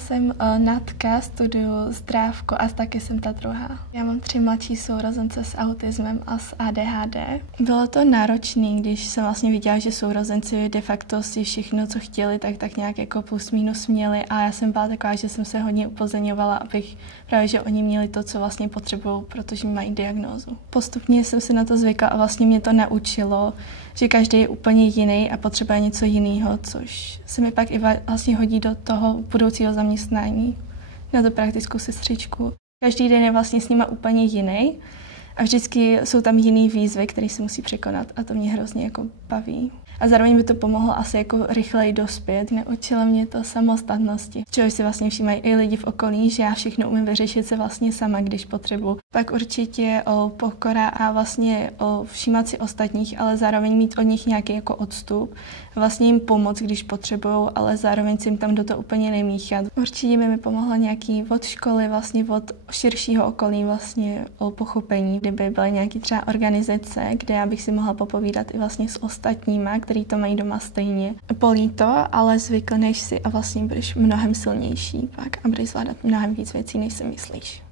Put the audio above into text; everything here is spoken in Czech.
jsem Natka, studuju zdrávko a taky jsem ta druhá. Já mám 3 mladší sourozence s autismem a s ADHD. Bylo to náročné, když jsem vlastně viděla, že sourozenci de facto si všechno, co chtěli, tak nějak jako plus minus měli a já jsem byla taková, že jsem se hodně upozorňovala, abych právě, že oni měli to, co vlastně potřebují, protože mají diagnózu. Postupně jsem se na to zvykla a vlastně mě to naučilo, že každý je úplně jiný a potřebuje něco jiného, což se mi pak i vlastně hodí do toho budoucího zaměstnání, na tu praktickou sestřičku. Každý den je vlastně s nima úplně jiný a vždycky jsou tam jiný výzvy, které se musí překonat a to mě hrozně jako baví. A zároveň by to pomohlo asi jako rychleji dospět. Naučilo mě to samostatnosti, čehož si vlastně všímají i lidi v okolí, že já všechno umím vyřešit se vlastně sama, když potřebuji. Pak určitě o pokora a vlastně o všímat si ostatních, ale zároveň mít od nich nějaký jako odstup. Vlastně jim pomoct, když potřebují, ale zároveň si jim tam do toho úplně nemíchat. Určitě by mi pomohlo nějaký od školy, vlastně od širšího okolí vlastně o pochopení, kdyby byly nějaký třeba organizace, kde já bych si mohla popovídat i vlastně s ostatníma, který to mají doma stejně. Bolí to, ale zvykneš si a vlastně budeš mnohem silnější pak a budeš zvládat mnohem víc věcí, než si myslíš.